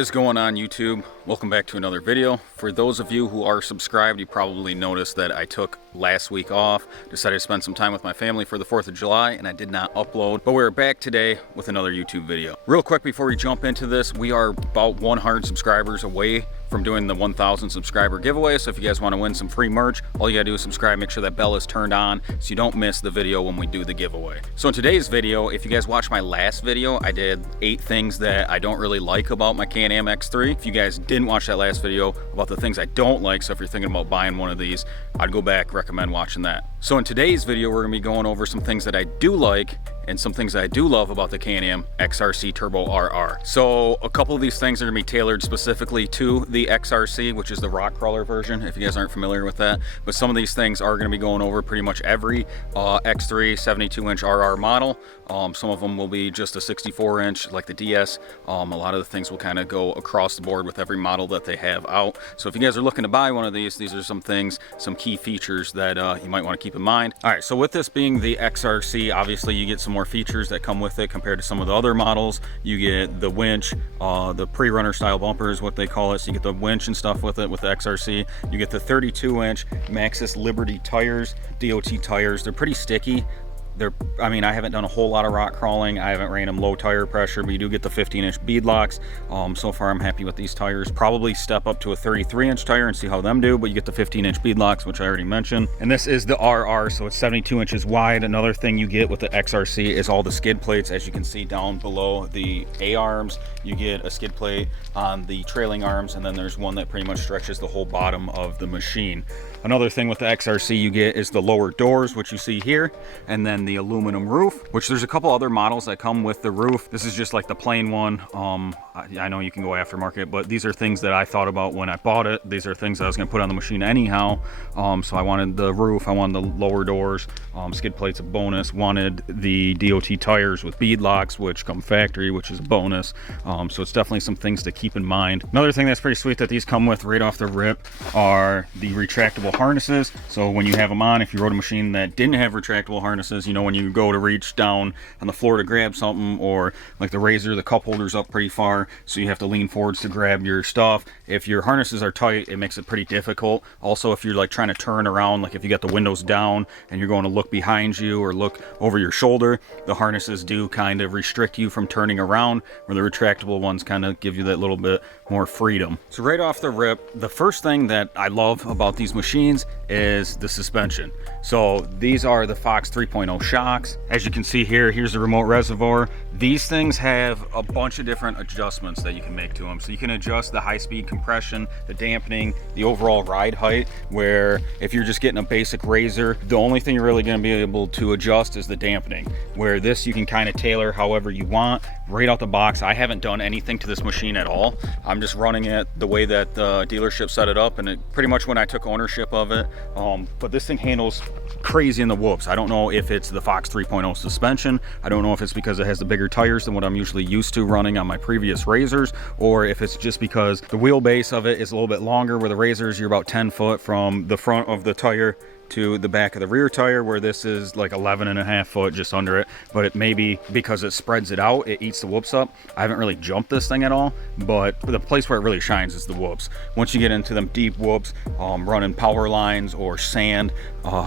is going on, YouTube? Welcome back to another video. For those of you who are subscribed, you probably noticed that I took last week off, decided to spend some time with my family for the 4th of July, and I did not upload, but we're back today with another YouTube video. Real quick before we jump into this, we are about 100 subscribers away from doing the 1,000 subscriber giveaway. So if you guys want to win some free merch, all you gotta do is subscribe, make sure that bell is turned on so you don't miss the video when we do the giveaway. So in today's video, if you guys watched my last video, I did 8 things that I don't really like about my Can-am X3. If you guys didn't watch that last video about the things I don't like, so if you're thinking about buying one of these, I'd go back, recommend watching that. So in today's video, we're gonna be going over some things that I do like and some things that I do love about the Can-am XRC Turbo RR. So a couple of these things are gonna be tailored specifically to the XRC, which is the rock crawler version, if you guys aren't familiar with that. But some of these things are gonna be going over pretty much every X3 72-inch RR model. Some of them will be just a 64-inch like the DS. A lot of the things will kind of go across the board with every model that they have out. So if you guys are looking to buy one of these are some things, some key features that you might want to keep in mind. All right, so with this being the XRC, obviously you get some more features that come with it compared to some of the other models. You get the winch, the pre-runner style bumper is what they call it. So you get the winch and stuff with it with the XRC. You get the 32-inch Maxxis Liberty tires, DOT tires. They're pretty sticky. I mean, I haven't done a whole lot of rock crawling. I haven't ran them low tire pressure, but you do get the 15-inch bead locks. So far, I'm happy with these tires. Probably step up to a 33-inch tire and see how them do, but you get the 15-inch bead locks, which I already mentioned. And this is the RR, so it's 72 inches wide. Another thing you get with the XRC is all the skid plates. As you can see down below the A-arms, you get a skid plate on the trailing arms, and then there's one that pretty much stretches the whole bottom of the machine. Another thing with the XRC you get is the lower doors, which you see here, and then the aluminum roof, which there's a couple other models that come with the roof. This is just like the plain one. I know you can go aftermarket, but these are things that I thought about when I bought it. These are things that I was gonna put on the machine anyhow. So I wanted the roof, I wanted the lower doors, skid plates a bonus, wanted the DOT tires with bead locks, which come factory, which is a bonus. So it's definitely some things to keep in mind. Another thing that's pretty sweet that these come with right off the rip are the retractable harnesses. So when you have them on, if you rode a machine that didn't have retractable harnesses, you know, when you go to reach down on the floor to grab something, or like the razor, the cup holder's up pretty far, so you have to lean forwards to grab your stuff. If your harnesses are tight, it makes it pretty difficult. Also, if you're like trying to turn around, like if you got the windows down and you're going to look behind you or look over your shoulder, the harnesses do kind of restrict you from turning around, where the retractable ones kind of give you that little bit more freedom. So right off the rip, the first thing that I love about these machines is the suspension. So these are the Fox 3.0 shocks. As you can see here, here's the remote reservoir. These things have a bunch of different adjustments that you can make to them. So you can adjust the high-speed compression, the dampening, the overall ride height, where if you're just getting a basic razor, the only thing you're really going to be able to adjust is the dampening, where this you can kind of tailor however you want. Right out the box, I haven't done anything to this machine at all. I'm just running it the way that the dealership set it up, and it pretty much when I took ownership of it. But this thing handles crazy in the whoops. I don't know if it's the Fox 3.0 suspension. I don't know if it's because it has the bigger tires than what I'm usually used to running on my previous razors, or if it's just because the wheelbase of it is a little bit longer, where the razors you're about 10 foot from the front of the tire to the back of the rear tire, where this is like 11.5 foot just under it. But it may be because it spreads it out, it eats the whoops up. I haven't really jumped this thing at all, but the place where it really shines is the whoops. Once you get into them deep whoops, running power lines or sand,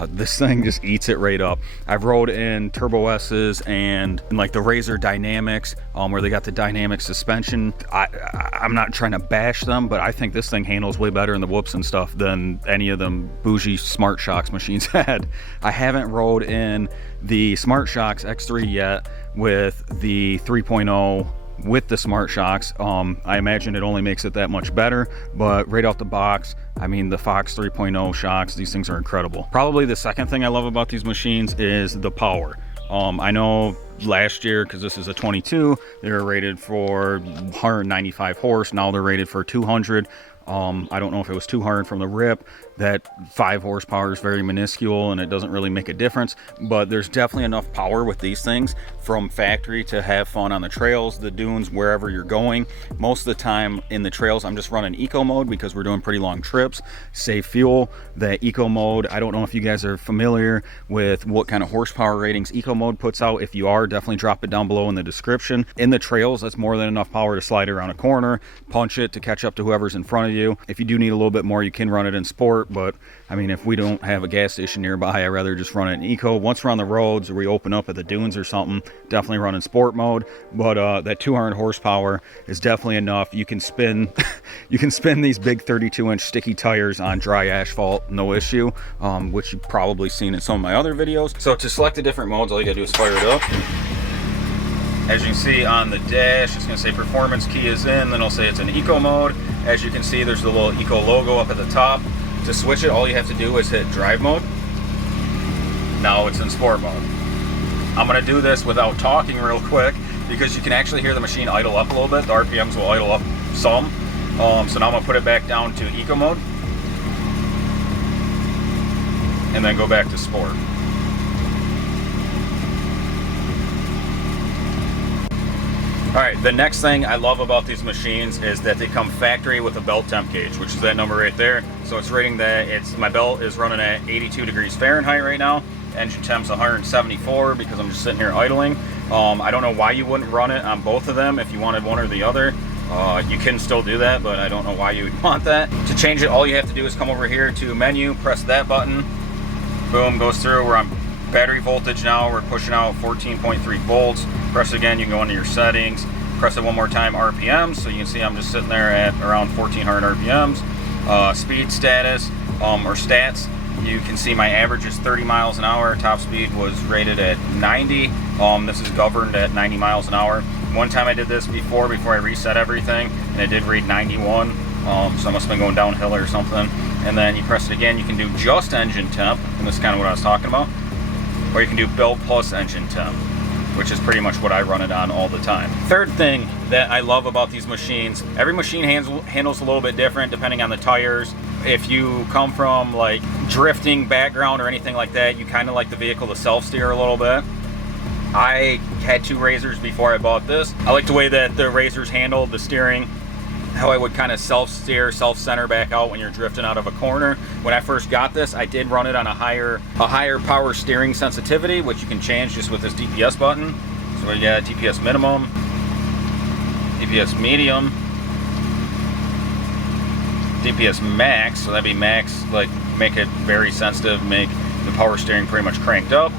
this thing just eats it right up. I've rode in Turbo S's and like the Razor Dynamics, where they got the dynamic suspension. I'm not trying to bash them, but I think this thing handles way better in the whoops and stuff than any of them bougie Smart Shocks machines had. I haven't rode in the Smart Shocks X3 yet with the 3.0 with the Smart Shocks. I imagine it only makes it that much better, but right out the box, I mean, the Fox 3.0 shocks, these things are incredible. Probably the second thing I love about these machines is the power. I know last year, because this is a 22, they were rated for 195 horse. Now they're rated for 200. I don't know if it was 200 from the rip, that 5 horsepower is very minuscule and it doesn't really make a difference, but there's definitely enough power with these things from factory to have fun on the trails, the dunes, wherever you're going. Most of the time in the trails, I'm just running eco mode because we're doing pretty long trips, save fuel. That eco mode, I don't know if you guys are familiar with what kind of horsepower ratings eco mode puts out. If you are, definitely drop it down below in the description. In the trails, that's more than enough power to slide around a corner, punch it to catch up to whoever's in front of you. If you do need a little bit more, you can run it in sport, but I mean, if we don't have a gas station nearby, I'd rather just run it in eco. Once we're on the roads or we open up at the dunes or something, definitely run in sport mode. But that 200 horsepower is definitely enough. You can spin you can spin these big 32-inch sticky tires on dry asphalt, no issue, which you've probably seen in some of my other videos. So to select the different modes, all you gotta do is fire it up. As you can see on the dash, it's going to say performance key is in, then it'll say it's in eco mode. As you can see, there's the little eco logo up at the top. To switch it, all you have to do is hit drive mode. Now it's in sport mode. I'm going to do this without talking real quick because you can actually hear the machine idle up a little bit. The RPMs will idle up some. So now I'm going to put it back down to eco mode and then go back to sport. All right, the next thing I love about these machines is that they come factory with a belt temp gauge, which is that number right there. So it's rating that my belt is running at 82 degrees Fahrenheit right now. Engine temp's 174 because I'm just sitting here idling. I don't know why you wouldn't run it on both of them if you wanted one or the other. You can still do that, but I don't know why you would want that. To change it, all you have to do is come over here to menu, press that button. Boom, goes through. We're on battery voltage now. We're pushing out 14.3 volts. Press it again, you can go into your settings. Press it one more time, RPMs. So you can see I'm just sitting there at around 1400 RPMs. Speed status, or stats. You can see my average is 30 miles an hour. Top speed was rated at 90. This is governed at 90 miles an hour. One time I did this before I reset everything, and it did read 91. So I must have been going downhill or something. And then you press it again, you can do just engine temp, and this is kind of what I was talking about. Or you can do belt plus engine temp, which is pretty much what I run it on all the time. Third thing that I love about these machines, every machine handles a little bit different depending on the tires. If you come from like drifting background or anything like that, you kind of like the vehicle to self-steer a little bit. I had 2 Razors before I bought this. I like the way that the Razors handled the steering, how I would kind of self-steer, self-center back out when you're drifting out of a corner. When I first got this, I did run it on a higher power steering sensitivity, which you can change just with this DPS button. So we got DPS minimum, DPS medium, DPS max, so that'd be max, like make it very sensitive, make the power steering pretty much cranked up.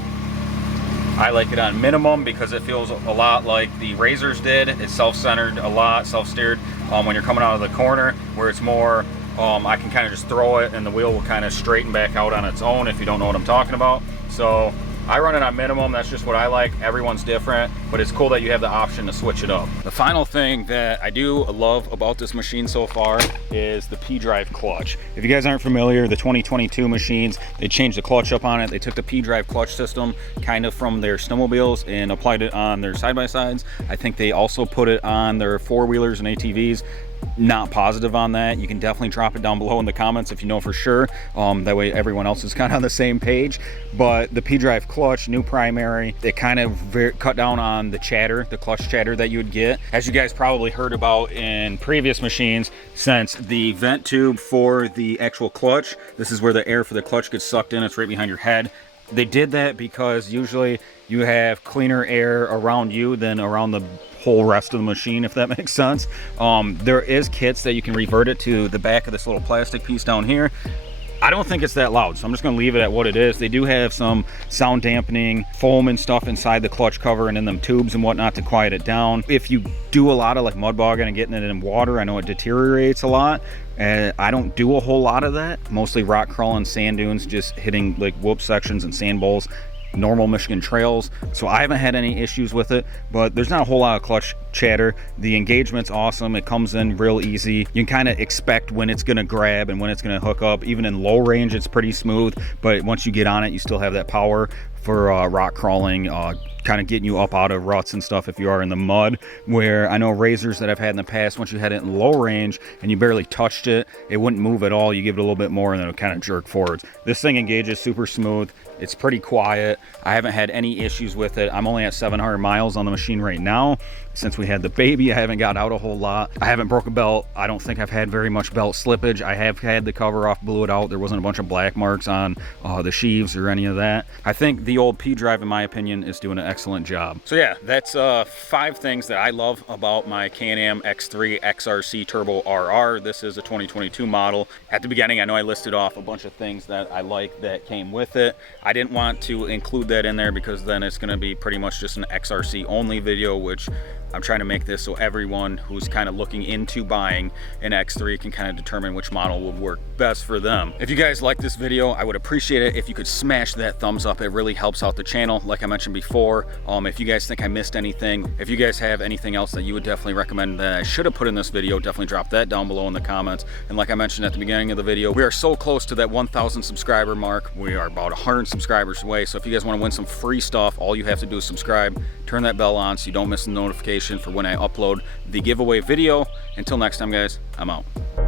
I like it on minimum because it feels a lot like the Razors did. It's self-centered a lot, self-steered. When you're coming out of the corner, where it's more, I can kind of just throw it and the wheel will kind of straighten back out on its own if you don't know what I'm talking about. So I run it on minimum, that's just what I like. Everyone's different, but it's cool that you have the option to switch it up. The final thing that I do love about this machine so far is the P-drive clutch. If you guys aren't familiar, the 2022 machines, they changed the clutch up on it. They took the P-drive clutch system kind of from their snowmobiles and applied it on their side-by-sides. I think they also put it on their four-wheelers and ATVs. Not positive on that. You can definitely drop it down below in the comments if you know for sure. That way everyone else is kind of on the same page. But the P-drive clutch, new primary, it kind of cut down on the chatter, the clutch chatter that you would get. As you guys probably heard about in previous machines, since the vent tube for the actual clutch, this is where the air for the clutch gets sucked in, it's right behind your head. They did that because usually you have cleaner air around you than around the whole rest of the machine, if that makes sense. There is kits that you can revert it to the back of this little plastic piece down here. I don't think it's that loud, so I'm just going to leave it at what it is. They do have some sound dampening foam and stuff inside the clutch cover and in them tubes and whatnot to quiet it down. If you do a lot of like mud bogging and getting it in water, I know it deteriorates a lot. I don't do a whole lot of that. Mostly rock crawling, sand dunes, just hitting like whoop sections and sand bowls, normal Michigan trails. So I haven't had any issues with it, but there's not a whole lot of clutch chatter. The engagement's awesome. It comes in real easy. You can kind of expect when it's going to grab and when it's going to hook up. Even in low range, it's pretty smooth, but once you get on it, you still have that power. for rock crawling, kind of getting you up out of ruts and stuff if you are in the mud, where I know razors that I've had in the past, once you had it in low range and you barely touched it, it wouldn't move at all. You give it a little bit more and then it'll kind of jerk forwards. This thing engages super smooth. It's pretty quiet. I haven't had any issues with it. I'm only at 700 miles on the machine right now. Since we had the baby, I haven't got out a whole lot. I haven't broke a belt. I don't think I've had very much belt slippage. I have had the cover off, blew it out. There wasn't a bunch of black marks on the sheaves or any of that. I think the old P drive, in my opinion, is doing an excellent job. So yeah, that's 5 things that I love about my Can-am X3 XRC Turbo RR. This is a 2022 model. At the beginning, I know I listed off a bunch of things that I like that came with it. I didn't want to include that in there because then it's going to be pretty much just an XRC only video, which I'm trying to make this so everyone who's kind of looking into buying an X3 can kind of determine which model would work best for them. If you guys like this video, I would appreciate it if you could smash that thumbs up. It really helps out the channel. Like I mentioned before, if you guys think I missed anything, if you guys have anything else that you would definitely recommend that I should have put in this video, definitely drop that down below in the comments. And like I mentioned at the beginning of the video, we are so close to that 1,000 subscriber mark. We are about 100 subscribers away. So if you guys want to win some free stuff, all you have to do is subscribe, turn that bell on so you don't miss the notification for when I upload the giveaway video. Until next time, guys, I'm out.